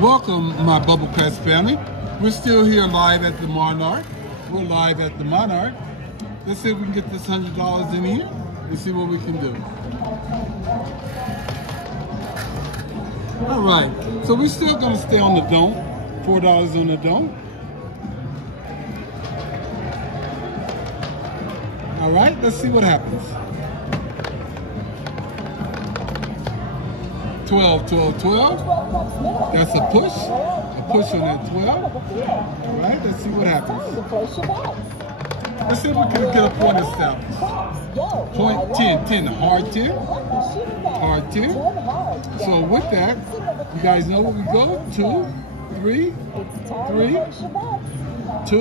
Welcome, my Bubble Crest family. We're still here live at the Monarch. We're live at the Monarch. Let's see if we can get this $100 in here and see what we can do. All right, so we're still gonna stay on the dome. $4 on the dome. All right, let's see what happens. 12, 12, 12. That's a push. A push on that 12. All right, let's see what happens. Let's see if we can get a point established. Point 10, 10, hard 10. Hard 10. So with that, you guys know where we go? 2, 3, 3, 2,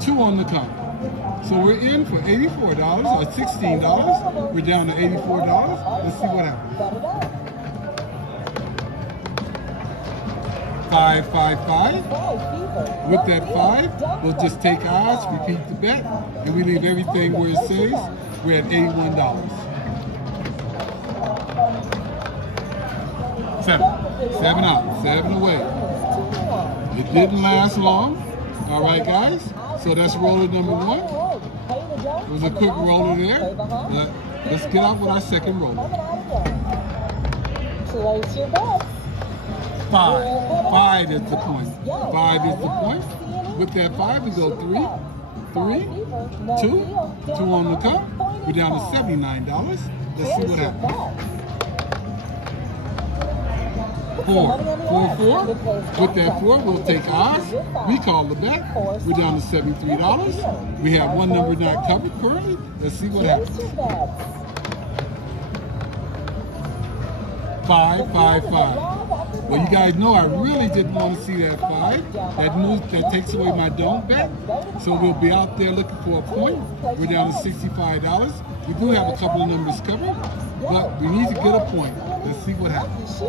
2 on the count. So we're in for $84 or $16. We're down to $84. Let's see what happens. 5, 5, 5. With that 5, we'll just take odds, repeat the bet, and we leave everything where it says. We're at $81. 7. 7 out. 7 away. It didn't last long. All right, guys. So that's roller number 1. It was a quick roller there. Let's get out with our second roller. Place your bets. 5. 5 is the point. 5 is the point. With that 5, we go 3, 3, 2, 2 on the cup. We're down to $79. Let's see what happens. 4, 4, 4. With that 4, we'll take odds. We call the bet. We're down to $73. We have one number not covered currently. Let's see what happens. 5, 5, 5. Well, you guys know I really didn't want to see that 5. That takes away my don't bet. So we'll be out there looking for a point. We're down to $65. We do have a couple of numbers covered, but we need to get a point. Let's see what happens.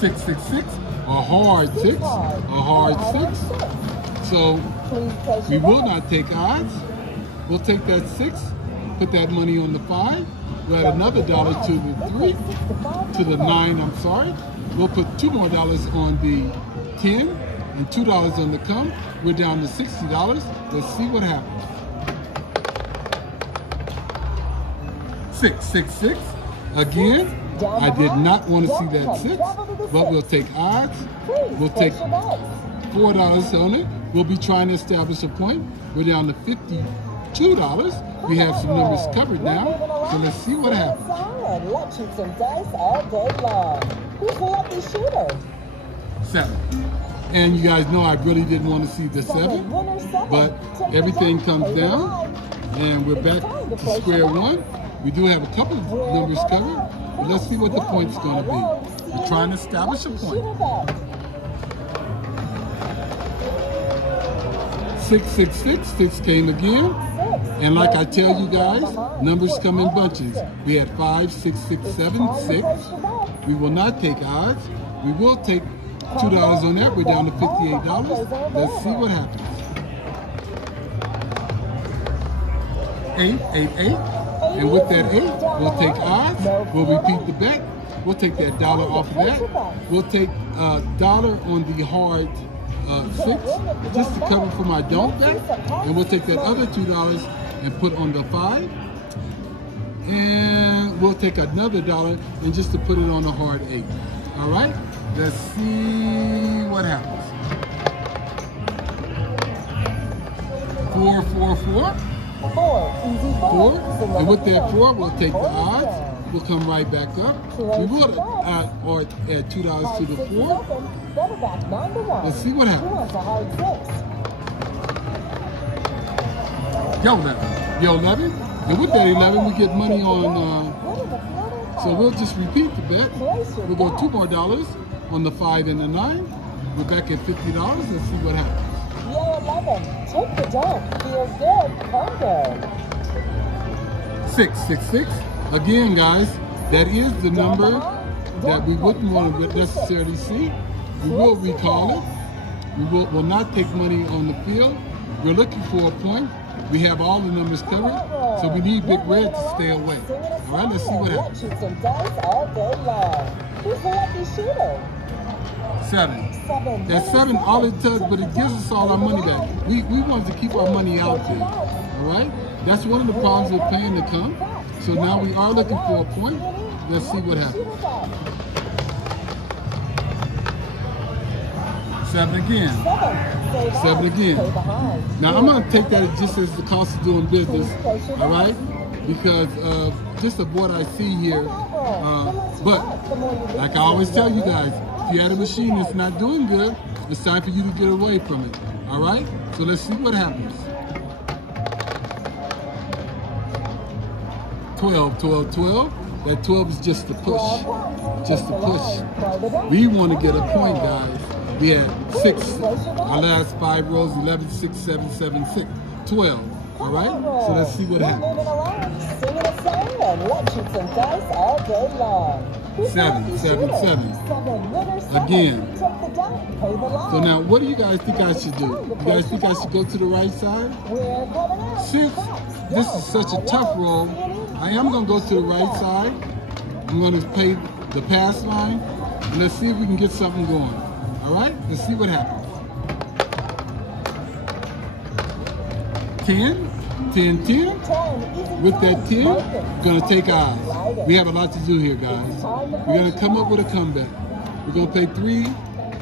6, 6, 6. A hard 6. A hard 6. So we will not take odds. We'll take that 6. Put that money on the 5. We'll add another $1 to the 3, to the 9, I'm sorry. We'll put $2 more on the 10 and $2 on the come. We're down to $60. Let's see what happens. 6, 6, 6. Again, I did not want to see that 6, but we'll take odds. We'll take $4 on it. We'll be trying to establish a point. We're down to $52. We have some numbers covered now, so let's see what happens. Let's shoot some dice all day long. Who's the lucky shooter? 7. And you guys know I really didn't want to see the 7, but everything comes down, and we're back to square one. We do have a couple of numbers covered, but let's see what the point's going to be. We're trying to establish a point. 6, 6, 6. 6 came again. And like I tell you guys, numbers come in bunches. We had 5, 6, 6, 7, 6. We will not take odds. We will take $2 on that. We're down to $58. Let's see what happens. 8, 8, 8. And with that 8, we'll take odds. We'll repeat the bet. We'll take that $1 off of that. We'll take $1 on the hard 6, just to cover for my don't bet. And we'll take that other $2 and put on the 5. And we'll take another $1 and just to put it on the hard 8. All right, let's see what happens. 4, 4, 4. 4. And with that 4, we'll take the odds. We'll come right back up. We will add $2 to the 4. Let's see what happens. Yo, 11. Yo, 11. And with that 11, we get money on, so we'll just repeat the bet. We'll go $2 more on the 5 and the 9. We're back at $50. Let's see what happens. Yo, 11. Take the dump. Feel good. Congo. 6, 6, 6. Again, guys, that is the number that we wouldn't want to necessarily see. We will recall it. We will not take money on the field. We're looking for a point. We have all the numbers covered, so we need Big Red to stay away. All right, let's see what happens. Let's shoot some dice all day long. Who's the lucky shooter? 7. That 7, all it does, but it gives us all our money back. We wanted to keep our money out there. All right? That's one of the problems with paying to come. So now we are looking for a point. Let's see what happens. 7 again. 7 again. Now I'm going to take that just as the cost of doing business, all right? Because just of what I see here. But like I always tell you guys, if you had a machine that's not doing good, it's time for you to get away from it, all right? So let's see what happens. 12, 12, 12. That 12 is just a push, just a push. We want to get a point, guys. We had 6, our last 5 rows, 11, 6, 7, 7, 6, 12. All right, so let's see what happens. Singing a song and let's shoot some dice all day long. 7, 7, 7. Again. So now, what do you guys think I should do? You guys think I should go to the right side? Since this is such a tough roll, I am going to go to the right side. I'm going to pay the pass line, and let's see if we can get something going. All right, let's see what happens. 10, 10, 10. With that 10, we're going to take eyes. We have a lot to do here, guys. We're going to come up with a comeback. We're going to pay 3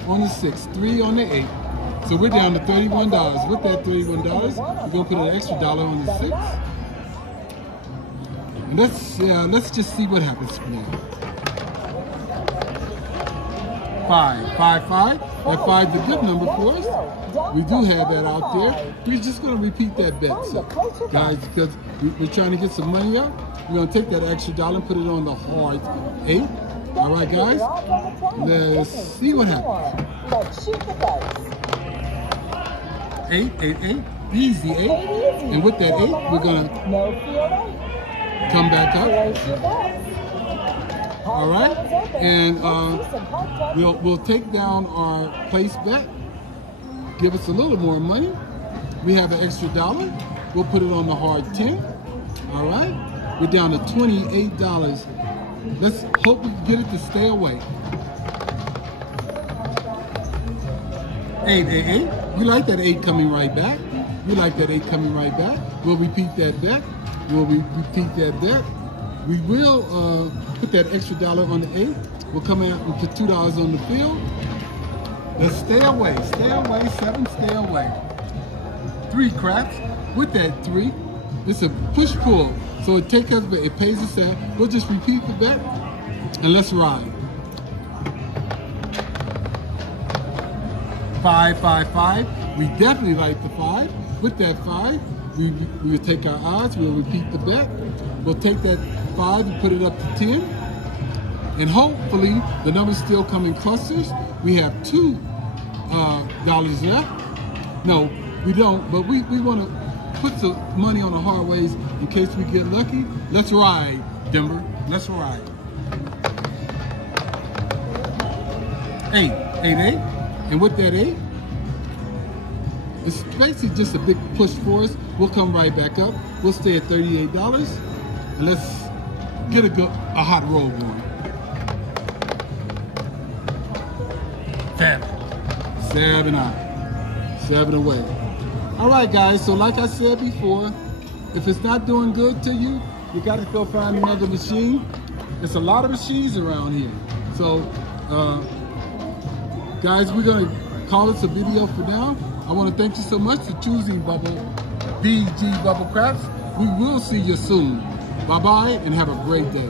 on the 6, 3 on the 8. So we're down to $31. With that $31, we're going to put an extra $1 on the 6. And let's just see what happens now. 5, 5, 5. That 5 is a good number for us. We do have that out there. We're just going to repeat that bet, so, guys, because we're trying to get some money out. We're going to take that extra $1 and put it on the hard 8. All right, guys? Let's see what happens. 8, 8, 8. Easy 8. And with that 8, we're going to come back up. All right? And we'll take down our place bet. Give us a little more money. We have an extra $1. We'll put it on the hard 10. All right? We're down to $28. Let's hope we can get it to stay away. 8, 8, 8. We like that 8 coming right back. We like that 8 coming right back. We'll repeat that bet. We'll repeat that bet. We will put that extra $1 on the 8. We'll come out and put $2 on the field. Let's stay away, 7, stay away. 3 craps. With that 3, it's a push-pull. So it takes us, but it pays us out. We'll just repeat the bet, and let's ride. 5, 5, 5. We definitely like the 5. With that 5, we will take our odds, we'll repeat the bet. We'll take that 5 and put it up to 10. And hopefully, the numbers still come in clusters. We have $2 left. No, we don't, but we want to put some money on the hard ways in case we get lucky. Let's ride, Denver. Let's ride. 8, 8, 8. And with that 8, it's basically just a big push for us. We'll come right back up. We'll stay at $38. And let's get a hot roll going. 7. 7 out. 7 away. All right, guys. So like I said before, if it's not doing good to you, you got to go find another machine. There's a lot of machines around here. So, guys, we're going to call this a video for now. I want to thank you so much for choosing BG Bubble Craps. We will see you soon. Bye-bye and have a great day.